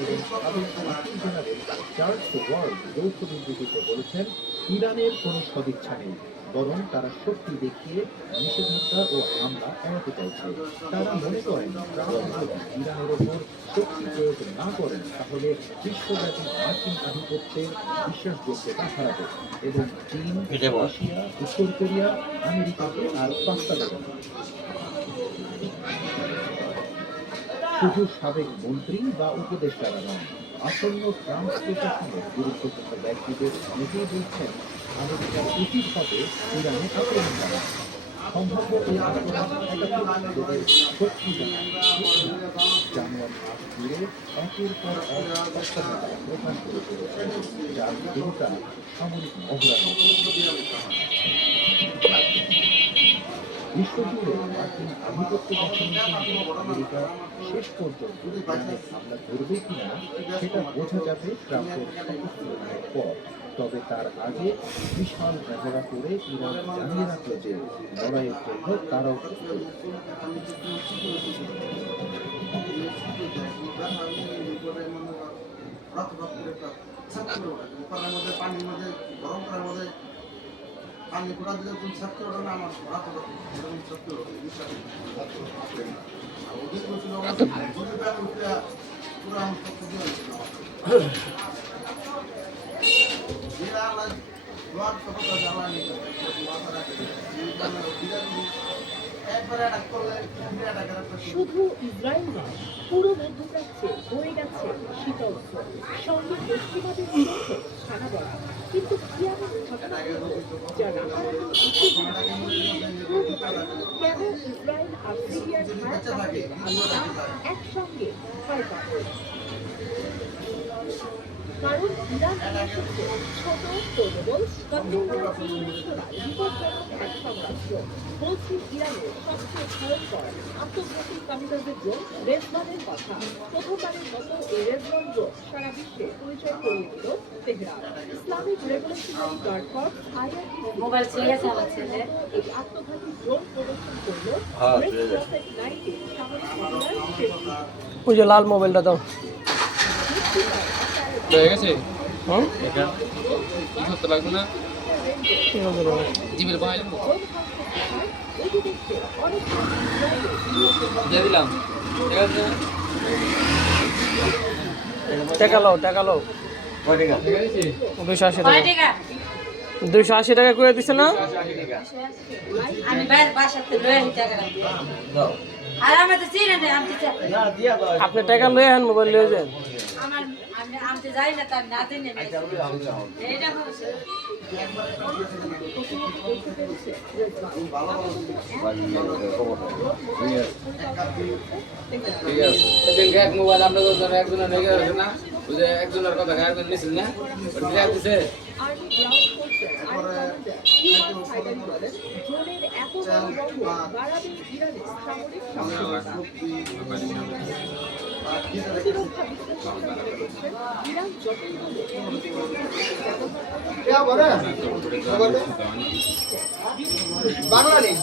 এবং সাবেক মার্কিন জেনারেল চার্লস ওয়ার্ড যৌথ বিবৃতিতে বলেছেন, ইরানের কোনো সদিচ্ছা নেই, বরং তারা শক্তি দেখিয়ে নিষেধাজ্ঞা ও হামলা এড়াতে চাইছে। তারা মনে করেন ট্রাম্প যদি ইরানের ওপর শক্তি প্রয়োগ না করেন তাহলে বিশ্বব্যাপী মার্কিন আধিপত্যের বিশ্বাসযোগ্যতা হারাবে এবং চীন, রাশিয়া, উত্তর কোরিয়া আমেরিকাকে আর পাত্তা দেবে না। শুধু সাবেক মন্ত্রী বা উপদেষ্টারা নন, আসন্ন ট্রাম্প প্রশাসনের গুরুত্বপূর্ণ ব্যক্তিদের অনেকেই বলছেন আমেরিকার উচিত হবে ইরানে আক্রমণ করা। সম্ভাব্য এই আক্রমণ একাত্তরের শক্তি জানুয়ারি মাস জুড়ে একের পর এক তৎপরতা প্রকাশ করে চলেছে, যার শুরুটা সামরিক মহড়া। বিশ্বজুড়ে মার্কিন আধিপত্য দেখানোর জন্য আমেরিকা শেষ পর্যন্ত ইরানে হামলা করবে কিনা সেটা বোঝা যাবে ট্রাম্পের শপথ গ্রহণের পর। তবে তার আগে বিশাল মহড়া করে ইরান জানিয়ে রাখল যে লড়াইয়ের জন্য তারাও প্রস্তুত। পানি পুরা দিলে তুমি ছাত্র ওটা না আমার হাত এরকম ছাত্র ওদের বলছিল ওদের ব্যাপার পুরা আমার ছাত্র দিয়ে যেটা আমার দোয়ার কথা জানানি মাথা রাখে শুধু ইসরায়েল নয়, পুরো মধ্যপ্রাচ্যে বয়ে গেছে শীতল ঝড়, সঙ্গে পশ্চিমাদের চলছে ছানা বড়া। কিন্তু কি এমন ঘটনা যা রাতারাতি উঠে কেন ইসরায়েল আর সিরিয়ার একসঙ্গে ভয় পাবে? কারণ ইরান ছোট প্রবল বিপজ্জনক এক সাম্রাজ্য। বলছি ইরানের সবচেয়ে ভয়ঙ্কর আত্মঘাতী কামিকাজে ড্রোন রেজওয়ানের কথা। প্রথমবারের মতো এই রেজওয়ান ড্রোন সারা বিশ্বে পরিচয় করিয়ে দিল Tehran. Islamic Revolutionary Guard Corps IRGC এই আত্মঘাতী ড্রোন প্রদর্শন করল প্রফেট 19 সামরিক মহড়ার শেষ। ওই যে লাল মোবাইলটা দাও হয়ে গেছে। এটা কি করতে লাগবে না জিমেল পাইলাম দিয়ে দিলাম। ঠিক আছে, টাকা লও টাকা লও। কয় টাকা? 280 টাকা। 280 টাকা করে দিছে না? আমি বাইরে বাসাতে লয়ে আসি টাকা দাও। আর আমি তো চিনি না, আমি তো না দিয়া দাও। আপনি টাকা লয়ে আন, মোবাইল লয়ে যান। আমার আমি তো যাই না, তার নাতে নেই এইটা হচ্ছে ঠিক আছে, এক মোবাইল আপনাদের জন্য একজনের রেখে আছে না, ওই যে একজনের কথা একজন নিছিল না, ওটা দিয়ে দিছে। আর্মি গ্রাউন্ড ফোর্সের কমান্ডার ইউমান হায়দারি বলেন, ড্রোনের এত বড় ব্যবহার বাড়াবে ইরানের সামরিক সক্ষমতা। প্রতিরক্ষা বিশ্লেষকরা মনে করছেন, ইরান যতই বলে বাংলা নেই।